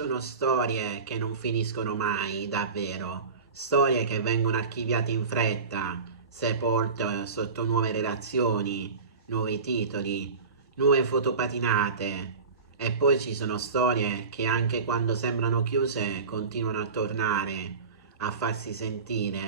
sono storie che non finiscono mai, davvero. Storie che vengono archiviate in fretta, sepolte sotto nuove relazioni, nuovi titoli, nuove foto patinate. E poi ci sono storie che anche quando sembrano chiuse continuano a tornare, a farsi sentire,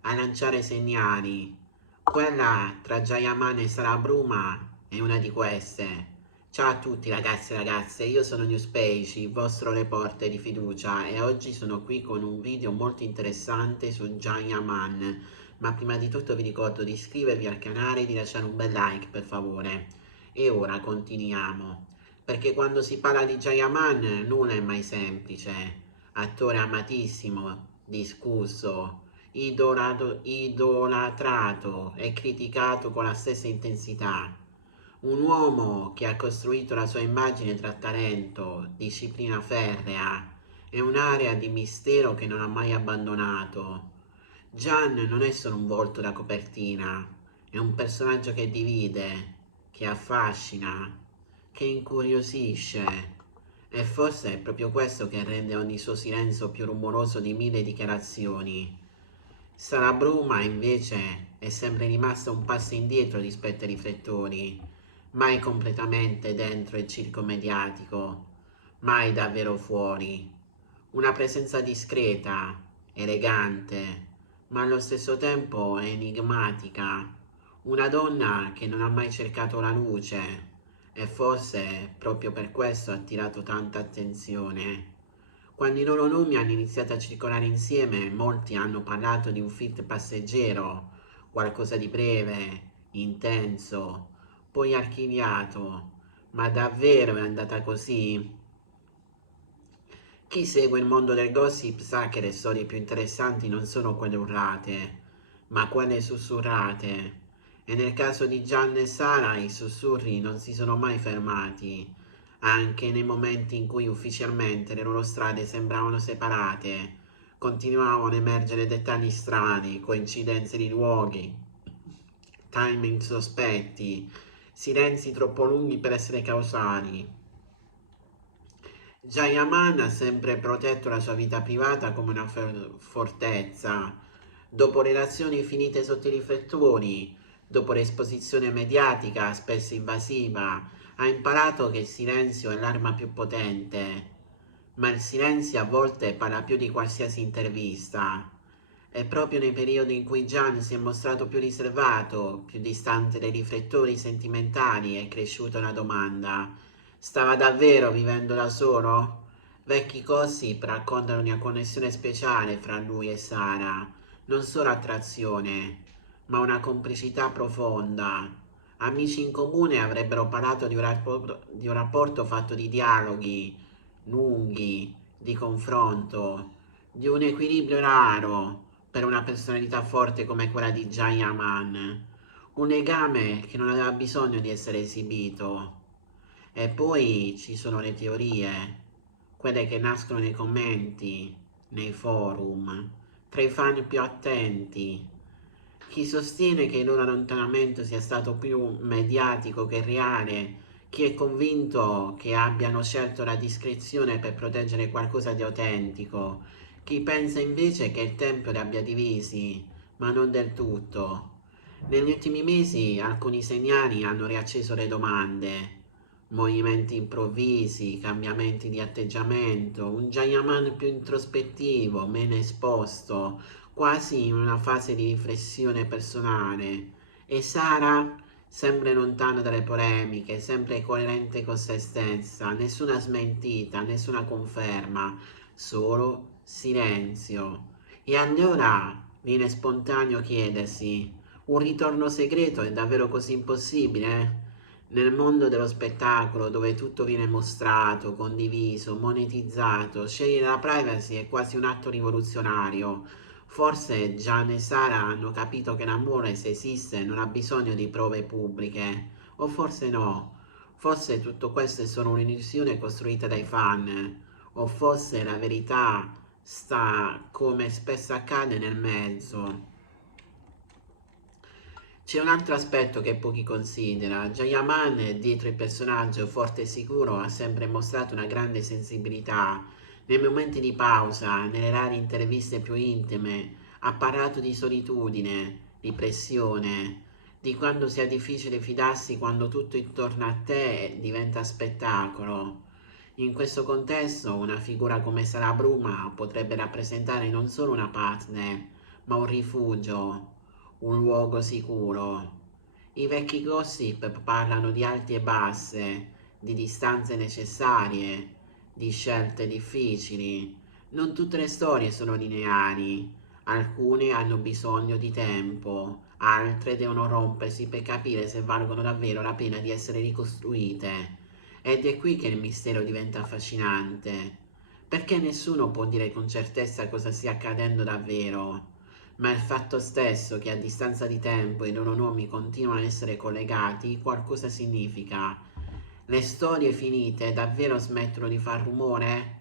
a lanciare segnali. Quella tra Jayaman e Sara Bruma è una di queste. Ciao a tutti ragazzi e ragazze, io sono Newspage, il vostro reporter di fiducia e oggi sono qui con un video molto interessante su Jayaman. Ma prima di tutto vi ricordo di iscrivervi al canale e di lasciare un bel like per favore. E ora continuiamo, perché quando si parla di Jayaman nulla è mai semplice. Attore amatissimo, discusso, idolatrato e criticato con la stessa intensità. Un uomo che ha costruito la sua immagine tra talento, disciplina ferrea e un'area di mistero che non ha mai abbandonato. Gian non è solo un volto da copertina, è un personaggio che divide, che affascina, che incuriosisce. E forse è proprio questo che rende ogni suo silenzio più rumoroso di mille dichiarazioni. Sara Bruma invece è sempre rimasta un passo indietro rispetto ai riflettori, mai completamente dentro il circo mediatico, mai davvero fuori. Una presenza discreta, elegante, ma allo stesso tempo enigmatica. Una donna che non ha mai cercato la luce e forse proprio per questo ha attirato tanta attenzione. Quando i loro nomi hanno iniziato a circolare insieme, molti hanno parlato di un fit passeggero, qualcosa di breve, intenso, poi archiviato. Ma davvero è andata così? Chi segue il mondo del gossip sa che le storie più interessanti non sono quelle urlate, ma quelle sussurrate. E nel caso di Gian e Sara i sussurri non si sono mai fermati, anche nei momenti in cui ufficialmente le loro strade sembravano separate. Continuavano ad emergere dettagli strani, coincidenze di luoghi, timing sospetti, silenzi troppo lunghi per essere causali. Jayaman ha sempre protetto la sua vita privata come una fortezza. Dopo relazioni finite sotto i riflettori, dopo l'esposizione mediatica spesso invasiva, ha imparato che il silenzio è l'arma più potente. Ma il silenzio a volte parla più di qualsiasi intervista. È proprio nei periodi in cui Gian si è mostrato più riservato, più distante dai riflettori sentimentali, è cresciuta una domanda. Stava davvero vivendo da solo? Vecchi gossip raccontano una connessione speciale fra lui e Sara, non solo attrazione, ma una complicità profonda. Amici in comune avrebbero parlato di un rapporto fatto di dialoghi lunghi, di confronto, di un equilibrio raro per una personalità forte come quella di Jayaman. Un legame che non aveva bisogno di essere esibito. E poi ci sono le teorie, quelle che nascono nei commenti, nei forum, tra i fan più attenti. Chi sostiene che il loro allontanamento sia stato più mediatico che reale, chi è convinto che abbiano scelto la discrezione per proteggere qualcosa di autentico, chi pensa invece che il tempo li abbia divisi, ma non del tutto. Negli ultimi mesi alcuni segnali hanno riacceso le domande. Movimenti improvvisi, cambiamenti di atteggiamento, un Jayaman più introspettivo, meno esposto, quasi in una fase di riflessione personale. E Sara, sempre lontana dalle polemiche, sempre coerente con se stessa, nessuna smentita, nessuna conferma, solo silenzio. E allora viene spontaneo chiedersi, un ritorno segreto è davvero così impossibile? Nel mondo dello spettacolo, dove tutto viene mostrato, condiviso, monetizzato, scegliere la privacy è quasi un atto rivoluzionario. Forse Gian e Sara hanno capito che l'amore, se esiste, non ha bisogno di prove pubbliche. O forse no. Forse tutto questo è solo un'illusione costruita dai fan. O forse la verità sta, come spesso accade, nel mezzo. C'è un altro aspetto che pochi considera. Jayaman, dietro il personaggio forte e sicuro, ha sempre mostrato una grande sensibilità. Nei momenti di pausa, nelle rare interviste più intime, ha parlato di solitudine, di pressione, di quando sia difficile fidarsi quando tutto intorno a te diventa spettacolo. In questo contesto, una figura come Sara Bruma potrebbe rappresentare non solo una partner, ma un rifugio, un luogo sicuro. I vecchi gossip parlano di alti e basse, di distanze necessarie, di scelte difficili. Non tutte le storie sono lineari, alcune hanno bisogno di tempo, altre devono rompersi per capire se valgono davvero la pena di essere ricostruite. Ed è qui che il mistero diventa affascinante, perché nessuno può dire con certezza cosa stia accadendo davvero, ma il fatto stesso che a distanza di tempo i loro nomi continuano a essere collegati qualcosa significa. Le storie finite davvero smettono di far rumore?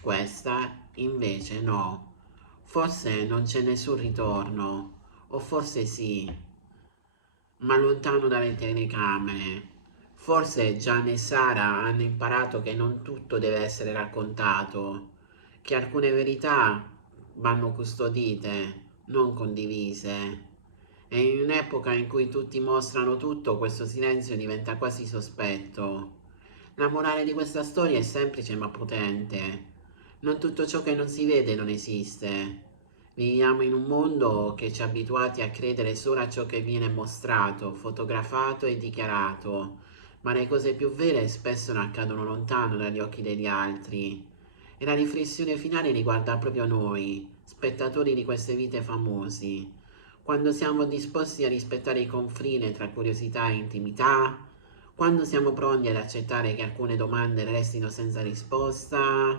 Questa invece no. Forse non c'è nessun ritorno, o forse sì, ma lontano dalle telecamere. Forse Gian e Sara hanno imparato che non tutto deve essere raccontato, che alcune verità vanno custodite, non condivise. E in un'epoca in cui tutti mostrano tutto, questo silenzio diventa quasi sospetto. La morale di questa storia è semplice ma potente. Non tutto ciò che non si vede non esiste. Viviamo in un mondo che ci ha abituati a credere solo a ciò che viene mostrato, fotografato e dichiarato, ma le cose più vere spesso non accadono lontano dagli occhi degli altri. E la riflessione finale riguarda proprio noi, spettatori di queste vite famosi. Quando siamo disposti a rispettare i confini tra curiosità e intimità, quando siamo pronti ad accettare che alcune domande restino senza risposta,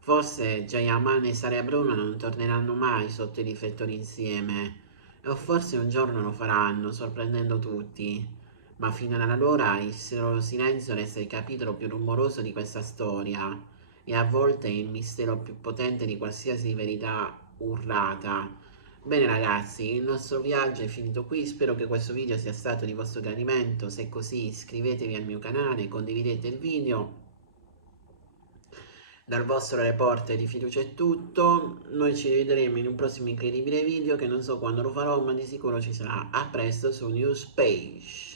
forse Jayaman e Sara Bruno non torneranno mai sotto i riflettori insieme, o forse un giorno lo faranno, sorprendendo tutti. Ma fino ad allora il loro silenzio resta il capitolo più rumoroso di questa storia, e a volte il mistero più potente di qualsiasi verità urlata. Bene ragazzi, il nostro viaggio è finito qui, spero che questo video sia stato di vostro gradimento. Se è così iscrivetevi al mio canale, condividete il video. Dal vostro reporter di fiducia è tutto, noi ci rivedremo in un prossimo incredibile video che non so quando lo farò, ma di sicuro ci sarà. A presto su Newspage.